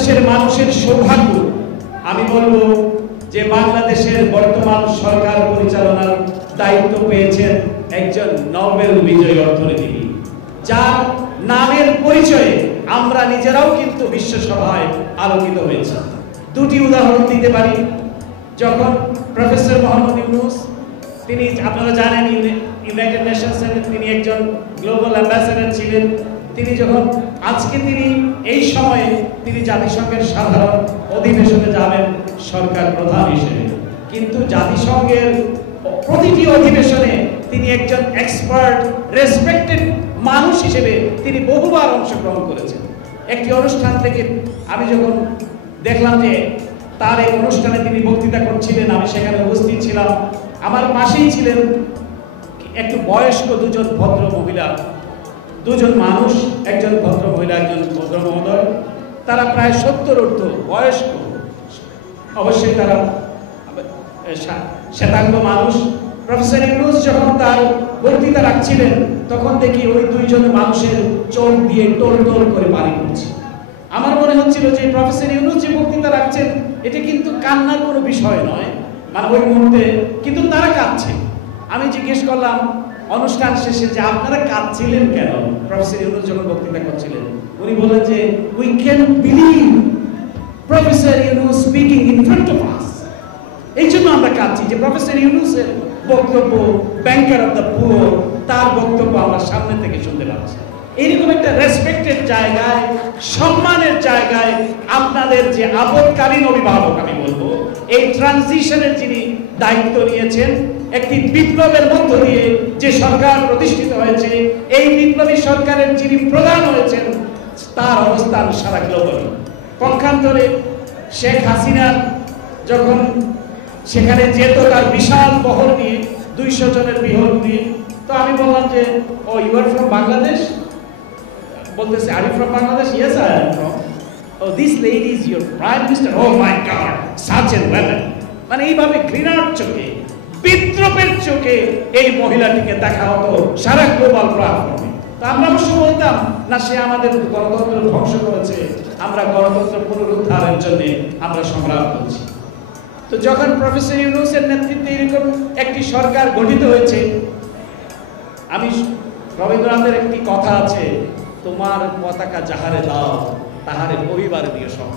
বাংলাদেশের মানুষের সৌভাগ্য, আমি বলবো যে বাংলাদেশের বর্তমান সরকার পরিচালনার দায়িত্ব পেয়েছেন একজন নোবেল বিজয়ী অর্থনীতিবিদ, যার নামের পরিচয়ে আমরা নিজেরাও কিন্তু বিশ্বসভায় আলোকিত হয়েছি। দুটি উদাহরণ দিতে পারি। যখন প্রফেসর মোহাম্মদ ইউনূস, তিনি আপনারা জানেন ইউনাইটেড নেশনসের তিনি একজন গ্লোবাল অ্যাম্বাসেডর ছিলেন, তিনি যখন আজকে তিনি এই সময়ে তিনি জাতিসংঘের সাধারণ অধিবেশনে যাবেন সরকার প্রধান হিসেবে, কিন্তু জাতিসংঘের প্রতিটি অধিবেশনে তিনি একজন এক্সপার্ট রেসপেক্টেড মানুষ হিসেবে তিনি বহুবার অংশগ্রহণ করেছেন। একটি অনুষ্ঠান থেকে আমি যখন দেখলাম যে তার এই অনুষ্ঠানে তিনি বক্তৃতা করছিলেন, আমি সেখানে উপস্থিত ছিলাম। আমার পাশেই ছিলেন একটু বয়স্ক দুজন ভদ্র মহিলা, দুজন মানুষ, একজন ভদ্র মহিলা, একজন ভদ্র মহোদয়। তারা প্রায় 70 ঊর্ধ্ব বয়স্ক, অবশ্যই তারা শ্বেতাঙ্গ মানুষ। প্রফেসর ইউনূস যখন তার বক্তৃতা রাখছিলেন তখন দেখি ওই দুইজন মানুষের চোখ দিয়ে টোল টোল করে পানি পড়ছে। আমার মনে হচ্ছিল যে প্রফেসর ইউনূস যে বক্তৃতা রাখছেন এটা কিন্তু কান্নার কোনো বিষয় নয়, মানে ওই মুহূর্তে, কিন্তু তারা কাঁদছে। আমি জিজ্ঞেস করলাম অনুষ্ঠান শেষে যে আপনারা কাঁদছিলেন কেন প্রফেসর ইউনূস যখন বক্তৃতা করছিলেন? উনি বললেন যে we can believe professor Yunus speaking in front of us. এই জন্য আমরা কাঁদছি যে প্রফেসর ইউনূসের বক্তব্য, ব্যাংকার অফ দ্য পুয়ার, তার বক্তব্য আমরা সামনে থেকে শুনতে পাচ্ছি। এইরকম একটা রেসপেক্টেড জায়গায়, সম্মানের জায়গায় আপনাদের যে আপদকালীন অভিভাবক, আমি বলবো এই ট্রানজিশনের যিনি দায়িত্ব নিয়েছেন, একটি বিপ্লবের মধ্য দিয়ে যে সরকার প্রতিষ্ঠিত হয়েছে, এই বিপ্লবী সরকারের যিনি প্রধান হয়েছেন তার অবস্থান সারা গ্লোবালি। পক্ষান্তরে শেখ হাসিনা যখন সেখানে যেত তার বিশাল বহর নিয়ে, 200 জনের বিহর নিয়ে, তো আমি বললাম যে oh you are from Bangladesh? বলতেছে are you from Bangladesh? Yes I am from. Oh this lady is your prime minister? Oh my god, such a woman. মানে এইভাবে ঘৃণার চোখে, বিদ্রোহের চোখে এই মহিলাটিকে দেখা হতো সারা গ্লোবাল প্ল্যাটফর্মে। তো আমরা অবশ্য বলতাম না সে আমাদের গণতন্ত্র ধ্বংস করেছে, আমরা গণতন্ত্র পুনরুদ্ধারের জন্য আমরা সংগ্রাম করছি। তো যখন প্রফেসর ইউনূসের নেতৃত্বে এরকম একটি সরকার গঠিত হয়েছে, আমি রবীন্দ্রনাথের একটি কথা আছে, তোমার পতাকা যাহারে দাও তাহারে পরিবার দিয়ে সব।